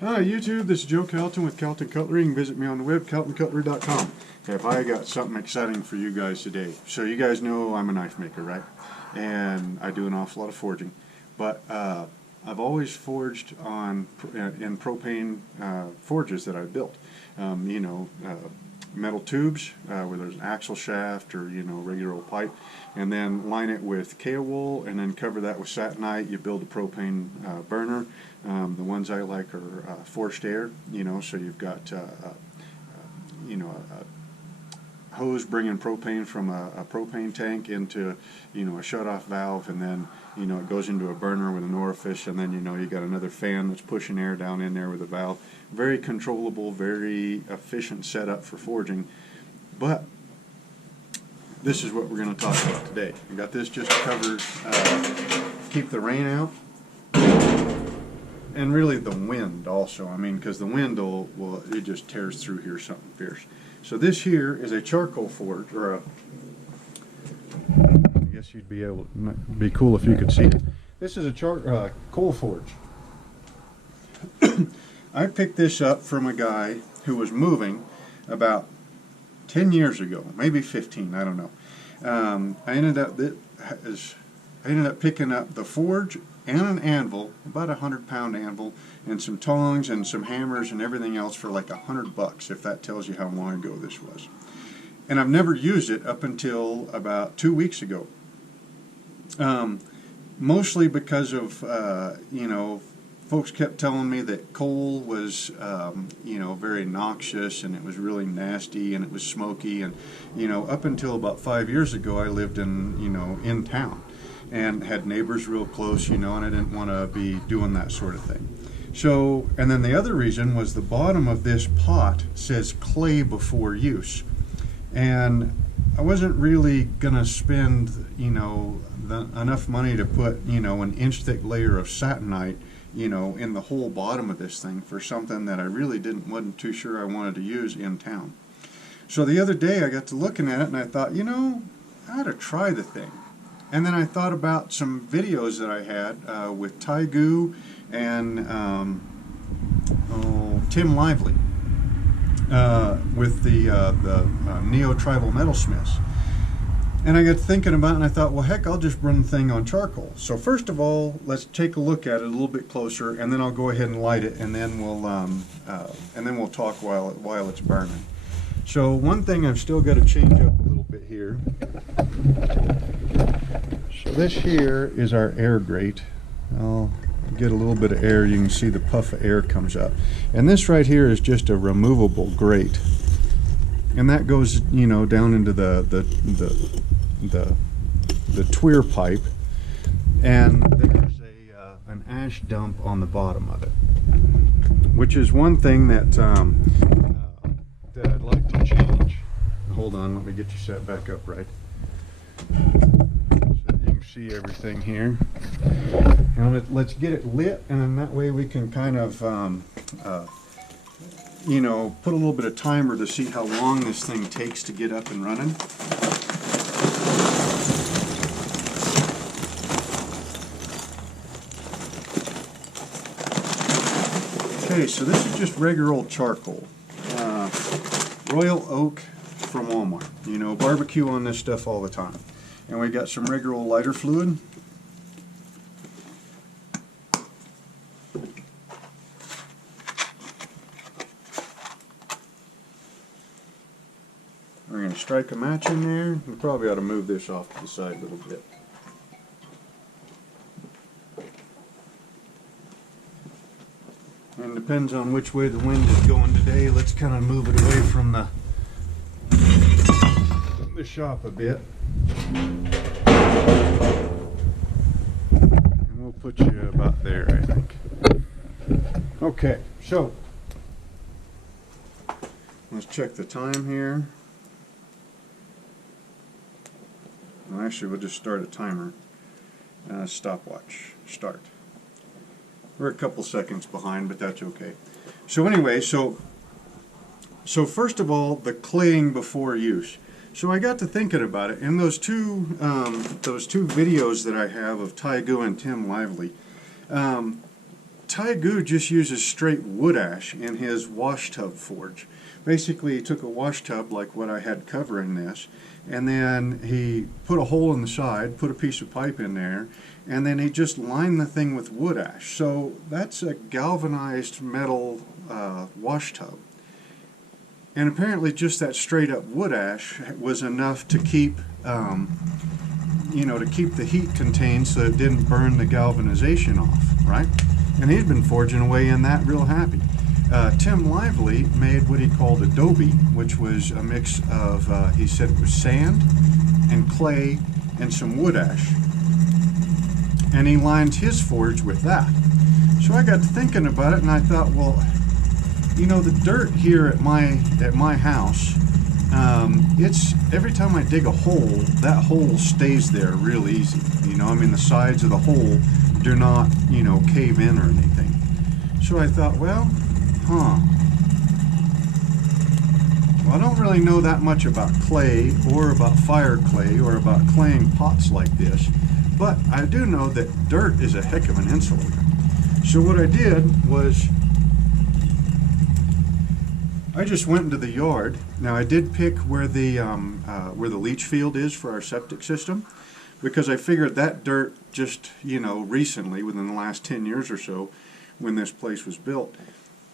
Hi YouTube, this is Joe Calton with Calton Cutlery. You can visit me on the web, caltoncutlery.com. Have I got something exciting for you guys today. So you guys know I'm a knife maker, right? And I do an awful lot of forging. But I've always forged in propane forges that I built. Metal tubes where there's an axle shaft or regular old pipe, and then line it with K-wool and then cover that with satinite. You build a propane burner. The ones I like are forced air, so you've got a hose bringing propane from a propane tank into a shut-off valve, and then it goes into a burner with an orifice, and then you got another fan that's pushing air down in there with a valve. Very controllable, very efficient setup for forging. But this is what we're going to talk about today. I got this just to cover, keep the rain out, and really the wind also. I mean, because the wind it just tears through here something fierce. So this here is a charcoal forge, or I guess you'd be able. It'd be cool if you could see it. This is a coal forge. I picked this up from a guy who was moving about 10 years ago, maybe 15. I don't know. I ended up picking up the forge and an anvil, about a 100-pound anvil, and some tongs and some hammers and everything else for like $100, if that tells you how long ago this was. And I've never used it up until about 2 weeks ago. Mostly because of folks kept telling me that coal was very noxious, and it was really nasty, and it was smoky, and up until about 5 years ago I lived in town and had neighbors real close, and I didn't want to be doing that sort of thing. So, and then the other reason was the bottom of this pot says clay before use, and I wasn't really gonna spend enough money to put an inch thick layer of satinite in the whole bottom of this thing for something that I really wasn't too sure I wanted to use in town. So the other day I got to looking at it and I thought, I ought to try the thing. And then I thought about some videos that I had with Taigu and Tim Lively with the Neo-Tribal Metalsmiths. And I got thinking about it, and I thought, well, heck, I'll just run the thing on charcoal. So first of all, let's take a look at it a little bit closer, and then I'll go ahead and light it, and then we'll talk while it's burning. So one thing I've still got to change up a little bit here. So this here is our air grate. I'll get a little bit of air. You can see the puff of air comes up, and this right here is just a removable grate. And that goes, down into the tweer pipe, and there's an ash dump on the bottom of it, which is one thing that I'd like to change. Hold on, let me get you set back up right, so that you can see everything here. And let's get it lit, and then that way we can kind of put a little bit of timer to see how long this thing takes to get up and running. Okay, so this is just regular old charcoal. Royal oak from Walmart. Barbecue on this stuff all the time. And we got some regular old lighter fluid. We're going to strike a match in there. We probably ought to move this off to the side a little bit. And depends on which way the wind is going today. Let's kind of move it away from the shop a bit. And we'll put you about there, I think. Okay, so let's check the time here. Well, actually, we'll just start a timer. Stopwatch. Start. We're a couple seconds behind, but that's okay. So anyway, so first of all, the claying before use. So I got to thinking about it, and those two videos that I have of Taigu and Tim Lively. Taigoo just uses straight wood ash in his wash tub forge. Basically, he took a wash tub like what I had covering this, and then he put a hole in the side, put a piece of pipe in there, and then he just lined the thing with wood ash. So that's a galvanized metal wash tub. And apparently just that straight up wood ash was enough to keep, to keep the heat contained so it didn't burn the galvanization off, right? And he'd been forging away in that real happy. Tim Lively made what he called adobe, which was a mix of, he said it was sand and clay and some wood ash. And he lined his forge with that. So I got to thinking about it, and I thought, well, the dirt here at my house, it's every time I dig a hole, that hole stays there real easy. The sides of the hole do not, cave in or anything. So I thought, well, I don't really know that much about clay or about fire clay or about claying pots like this, but I do know that dirt is a heck of an insulator. So what I did was I just went into the yard. Now I did pick where the leach field is for our septic system, because I figured that dirt just, recently, within the last 10 years or so, when this place was built,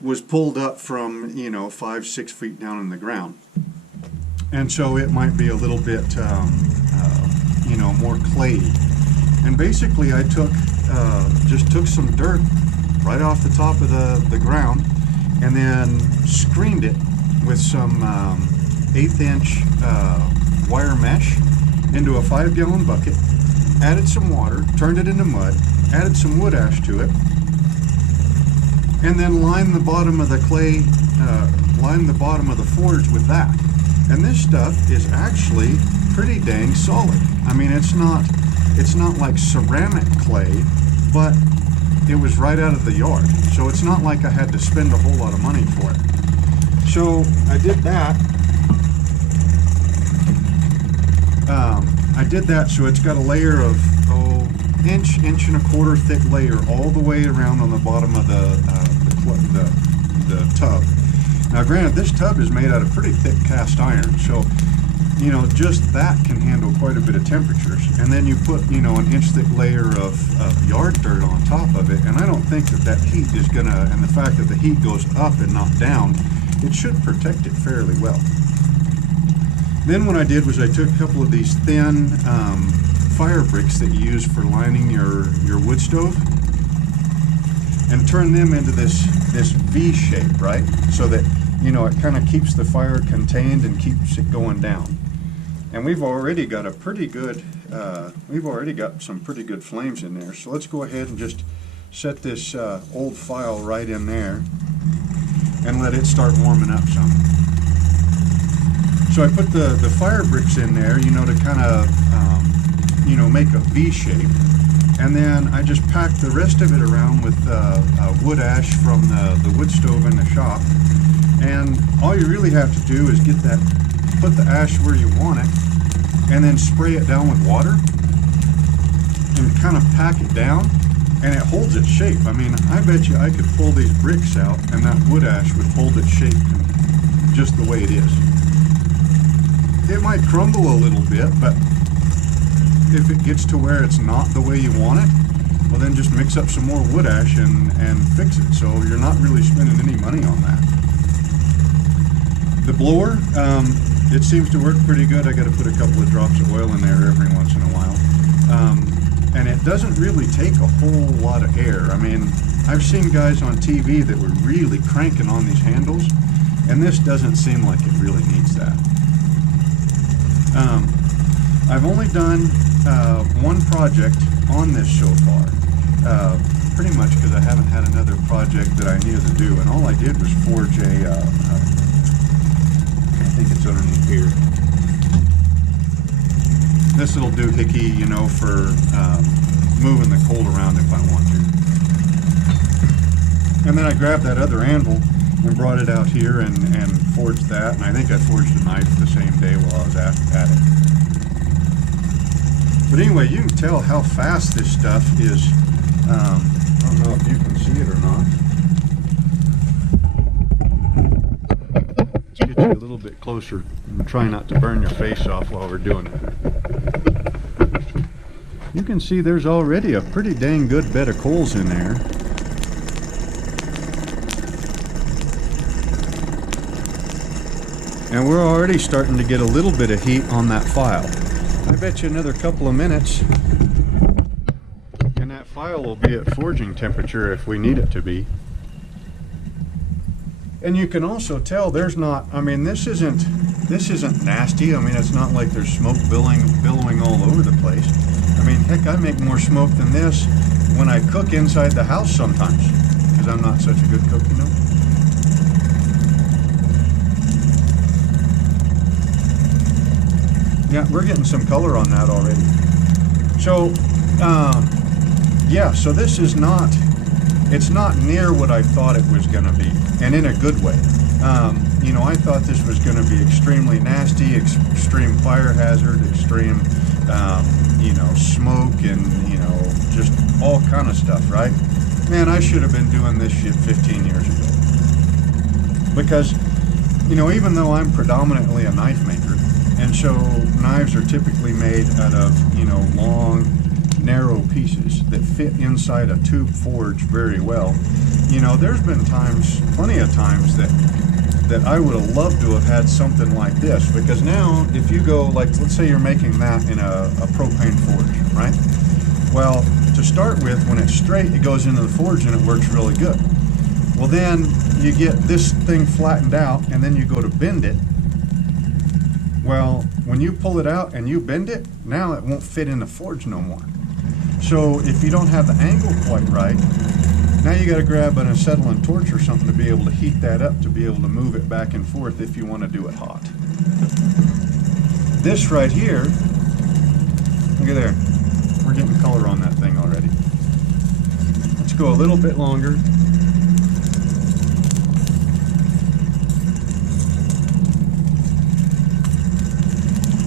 was pulled up from, 5-6 feet down in the ground. And so it might be a little bit, more clayey. And basically I just took some dirt right off the top of the ground and then screened it with some 1/8 inch wire mesh into a 5-gallon bucket, added some water, turned it into mud, added some wood ash to it, and then lined the bottom of the clay, lined the bottom of the forge with that. And this stuff is actually pretty dang solid. I mean, it's not like ceramic clay, but it was right out of the yard. So it's not like I had to spend a whole lot of money for it. So I did that. So it's got a layer of inch and a quarter thick layer all the way around on the bottom of the tub. Now granted, this tub is made out of pretty thick cast iron, so just that can handle quite a bit of temperatures. And then you put an inch thick layer of yard dirt on top of it, and I don't think that heat is gonna, and the fact that the heat goes up and not down, it should protect it fairly well. Then what I did was I took a couple of these thin fire bricks that you use for lining your wood stove and turned them into this V shape, right? So that it kind of keeps the fire contained and keeps it going down. And we've already got some pretty good flames in there. So let's go ahead and just set this old file right in there and let it start warming up some. So I put the fire bricks in there, to kind of, make a V shape. And then I just packed the rest of it around with wood ash from the wood stove in the shop. And all you really have to do is put the ash where you want it, and then spray it down with water, and kind of pack it down, and it holds its shape. I mean, I bet you I could pull these bricks out, and that wood ash would hold its shape just the way it is. It might crumble a little bit, but if it gets to where it's not the way you want it, well then just mix up some more wood ash and fix it. So you're not really spending any money on that. The blower, it seems to work pretty good. I got to put a couple of drops of oil in there every once in a while. And it doesn't really take a whole lot of air. I mean, I've seen guys on TV that were really cranking on these handles, and this doesn't seem like it really needs that. I've only done one project on this so far, pretty much because I haven't had another project that I needed to do, and all I did was forge I think it's underneath here. This little doohickey, for moving the coal around if I want to. And then I grabbed that other anvil and brought it out here and forged that, and I think I forged a knife the same day while I was at it. But anyway, you can tell how fast this stuff is. I don't know if you can see it or not. you a little bit closer and try not to burn your face off while we're doing it. You can see there's already a pretty dang good bed of coals in there. And we're already starting to get a little bit of heat on that file. I bet you another couple of minutes and that file will be at forging temperature if we need it to be. And you can also tell there's not, I mean, this isn't nasty. I mean, it's not like there's smoke billowing all over the place. I mean, heck, I make more smoke than this when I cook inside the house sometimes, because I'm not such a good cook, you know. Yeah, we're getting some color on that already. So, yeah, so this is not, it's not near what I thought it was going to be, and in a good way. You know, I thought this was going to be extremely nasty, extreme fire hazard, extreme, you know, smoke and, you know, just all kind of stuff, right? Man, I should have been doing this shit 15 years ago. Because, you know, even though I'm predominantly a knife maker, and so knives are typically made out of, you know, long, narrow pieces that fit inside a tube forge very well. You know, there's been times, plenty of times, that I would have loved to have had something like this, because now if you go, like, let's say you're making that in a propane forge, right? Well, to start with, when it's straight, it goes into the forge and it works really good. Well, then you get this thing flattened out and then you go to bend it. Well, when you pull it out and you bend it, now it won't fit in the forge no more. So if you don't have the angle quite right, now you got to grab an acetylene torch or something to be able to heat that up, to be able to move it back and forth if you want to do it hot. This right here, look at there, we're getting color on that thing already. Let's go a little bit longer.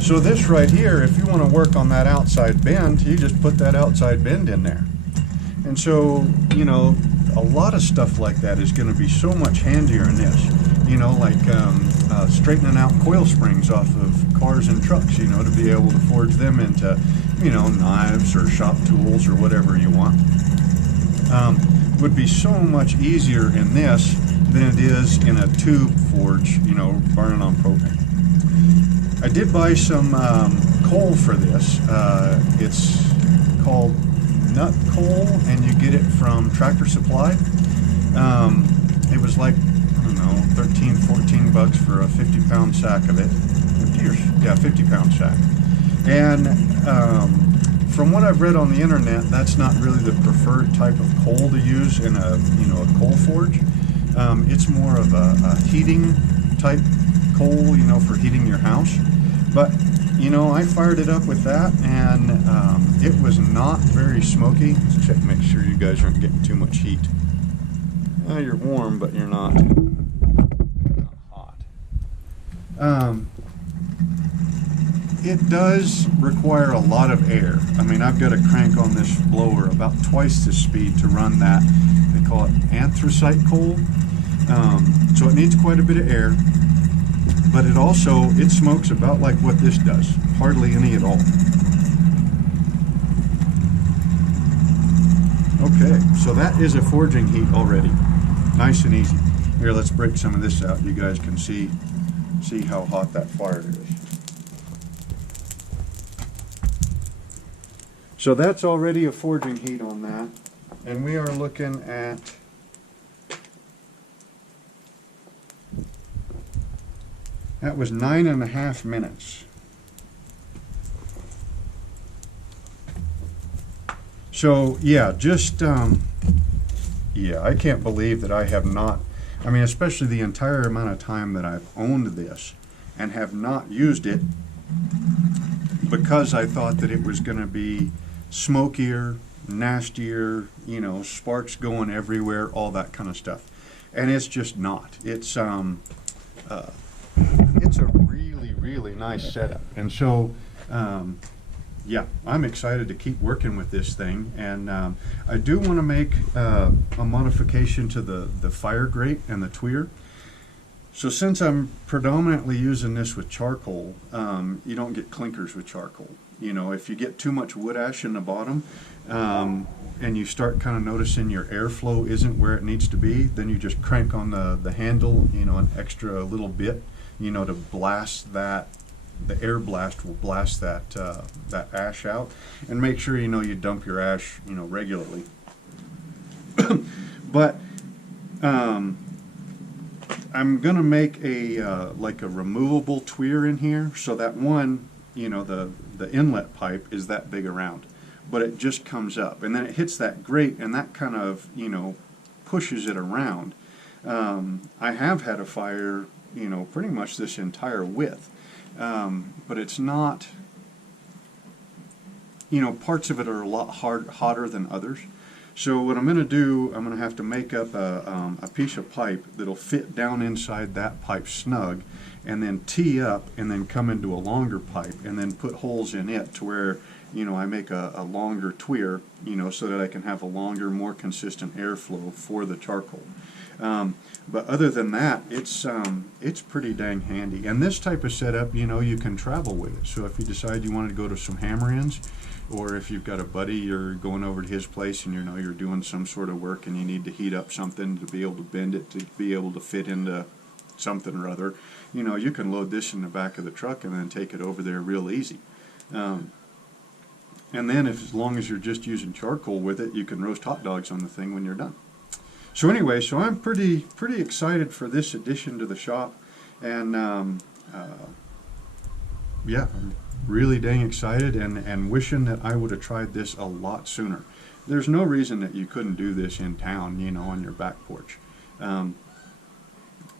So this right here, if you want to work on that outside bend, you just put that outside bend in there. And so, you know, a lot of stuff like that is going to be so much handier in this. You know, like straightening out coil springs off of cars and trucks, you know, to be able to forge them into, you know, knives or shop tools or whatever you want. Would be so much easier in this than it is in a tube forge, you know, burning on propane. I did buy some coal for this. It's called nut coal, and you get it from Tractor Supply. It was like, I don't know, 13, 14 bucks for a 50-pound sack of it. 50-pound sack. And from what I've read on the internet, that's not really the preferred type of coal to use in a, you know, a coal forge. It's more of a heating type coal, you know, for heating your house. But, you know, I fired it up with that, and it was not very smoky. Let's check, make sure you guys aren't getting too much heat. You're warm, but you're not hot. It does require a lot of air. I mean, I've got to crank on this blower about twice the speed to run that. They call it anthracite coal. So it needs quite a bit of air. But it smokes about like what this does, hardly any at all. Okay, so that is a forging heat already, nice and easy. Here, let's break some of this out. You guys can see how hot that fire is. So that's already a forging heat on that, and we are looking at that was 9.5 minutes. So yeah, just yeah, I can't believe that I have not, I mean, especially the entire amount of time that I've owned this and have not used it, because I thought that it was going to be smokier, nastier, you know, sparks going everywhere, all that kind of stuff. And it's just not. It's a really, really nice setup. And so, yeah, I'm excited to keep working with this thing. And I do want to make a modification to the fire grate and the tweer. So since I'm predominantly using this with charcoal, you don't get clinkers with charcoal. You know, if you get too much wood ash in the bottom, and you start kind of noticing your airflow isn't where it needs to be, then you just crank on the handle, you know, an extra little bit, you know, to blast that. The air blast will blast that that ash out, and make sure, you know, you dump your ash, you know, regularly. But I'm gonna make a like a removable tweer in here, so that one, you know, the inlet pipe is that big around, but it just comes up and then it hits that grate, and that kind of, you know, pushes it around. I have had a fire, you know, pretty much this entire width, but it's not, you know, parts of it are a lot hotter than others. So what I'm going to do, I'm going to have to make up a piece of pipe that'll fit down inside that pipe snug, and then tee up and then come into a longer pipe and then put holes in it to where, you know, I make a longer tweer, you know, so that I can have a longer, more consistent airflow for the charcoal. But other than that, it's pretty dang handy. And this type of setup, you know, you can travel with it. So if you decide you wanted to go to some hammer-ins, or if you've got a buddy, you're going over to his place and you know you're doing some sort of work and you need to heat up something to be able to bend it to be able to fit into something or other, you know, you can load this in the back of the truck and then take it over there real easy. And then as long as you're just using charcoal with it, you can roast hot dogs on the thing when you're done. So anyway, so I'm pretty excited for this addition to the shop, and yeah, I'm really dang excited and wishing that I would have tried this a lot sooner. There's no reason that you couldn't do this in town, you know, on your back porch.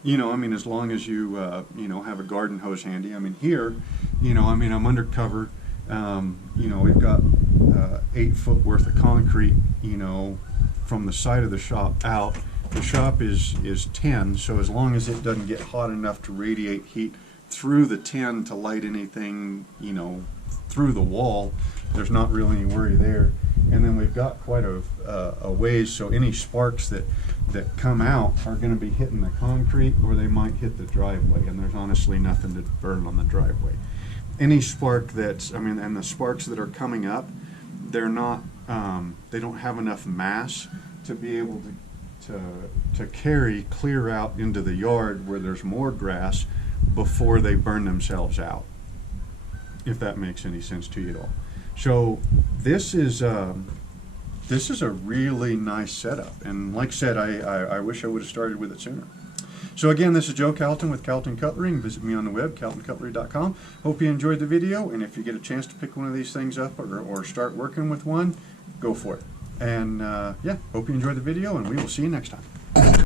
You know, I mean, as long as you, you know, have a garden hose handy. I mean, here, you know, I mean, I'm undercover. You know, we've got 8 foot worth of concrete, you know, from the side of the shop out. The shop is 10, so as long as it doesn't get hot enough to radiate heat through the 10 to light anything, you know, through the wall, there's not really any worry there. And then we've got quite a ways, so any sparks that come out are going to be hitting the concrete, or they might hit the driveway, and there's honestly nothing to burn on the driveway. Any spark that's, I mean, and the sparks that are coming up, they're not, they don't have enough mass to be able to carry clear out into the yard where there's more grass before they burn themselves out, if that makes any sense to you at all. So this is a really nice setup, and like I said, I wish I would have started with it sooner. So again, this is Joe Calton with Calton Cutlery. Visit me on the web, caltoncutlery.com. Hope you enjoyed the video, and if you get a chance to pick one of these things up or start working with one, go for it. And yeah, hope you enjoyed the video, and we will see you next time.